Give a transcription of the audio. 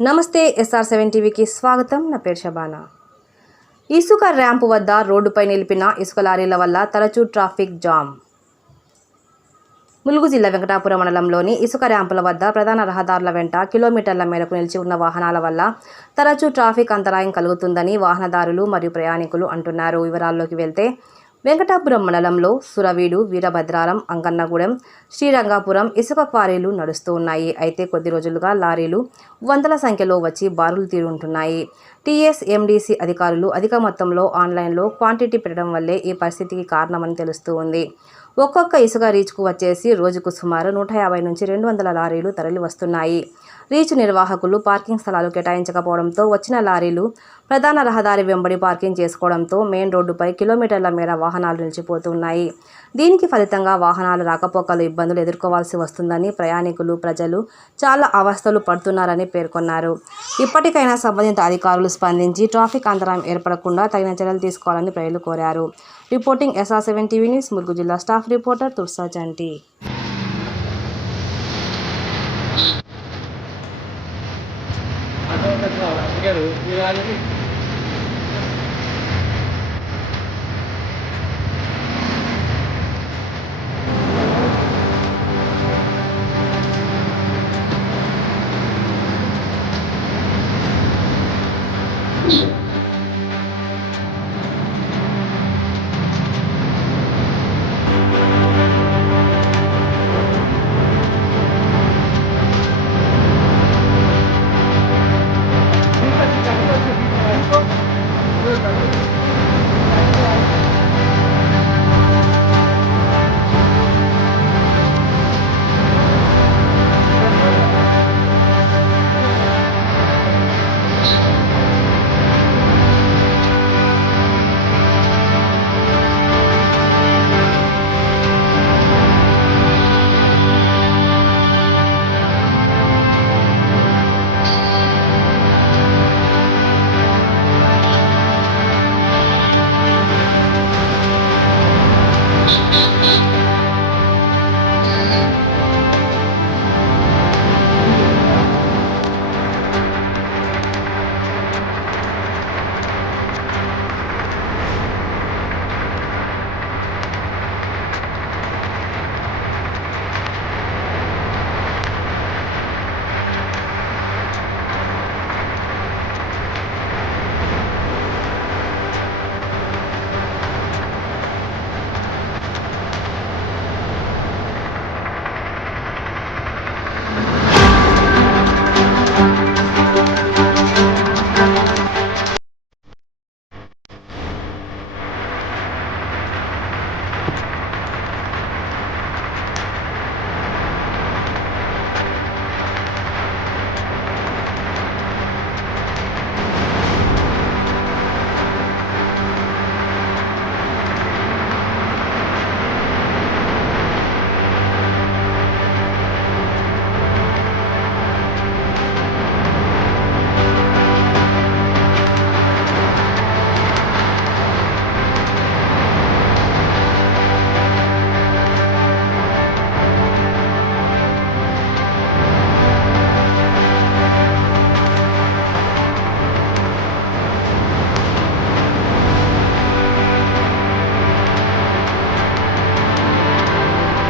నమస్తే SR seven టీవీకి స్వాగతం. నా పేరు షబానా ఇసుక ర్యాంపు వద్ద రోడ్డుపై నిలిపిన ఇసుక లారీల వల్ల తరచూ ట్రాఫిక్ జామ్. ములుగు జిల్లా వెంకటాపురం మండలంలోని ఇసుక ర్యాంపుల వద్ద ప్రధాన రహదారుల వెంట కిలోమీటర్ల మేరకు నిలిచి ఉన్న వాహనాల వల్ల తరచూ ట్రాఫిక్ అంతరాయం కలుగుతుందని వాహనదారులు మరియు ప్రయాణికులు అంటున్నారు. వివరాల్లోకి వెళ్తే వెంకటాపురం మండలంలో సురవీడు వీరభద్రారం అంగన్నగూడెం శ్రీరంగాపురం ఇసుక క్వారీలు నడుస్తూ ఉన్నాయి. అయితే కొద్ది రోజులుగా లారీలు వందల సంఖ్యలో వచ్చి బారులు తీరుంటున్నాయి. టీఎస్ ఎండీసీ అధికారులు అధిక మొత్తంలో ఆన్లైన్లో క్వాంటిటీ పెట్టడం వల్లే ఈ పరిస్థితికి కారణమని తెలుస్తూ ఉంది. ఒక్కొక్క ఇసుక రీచ్కు వచ్చేసి రోజుకు సుమారు నూట యాభై నుంచి రెండు వందల లారీలు తరలి వస్తున్నాయి. రీచ్ నిర్వాహకులు పార్కింగ్ స్థలాలు కేటాయించకపోవడంతో వచ్చిన లారీలు ప్రధాన రహదారి వెంబడి పార్కింగ్ చేసుకోవడంతో మెయిన్ రోడ్డుపై కిలోమీటర్ల మేర వాహనాలు నిలిచిపోతున్నాయి. దీనికి ఫలితంగా వాహనాలు రాకపోకలు ఇబ్బందులు ఎదుర్కోవాల్సి వస్తుందని ప్రయాణికులు ప్రజలు చాలా అవస్థలు పడుతున్నారని పేర్కొన్నారు. ఇప్పటికైనా సంబంధిత అధికారులు స్పందించి ట్రాఫిక్ అంతరాయం ఏర్పడకుండా తగిన చర్యలు తీసుకోవాలని ప్రజలు కోరారు. Reporting SR seven TV news Mulugu జిల్లా స్టాఫ్ రిపోర్టర్ తుర్సా జంటి గారు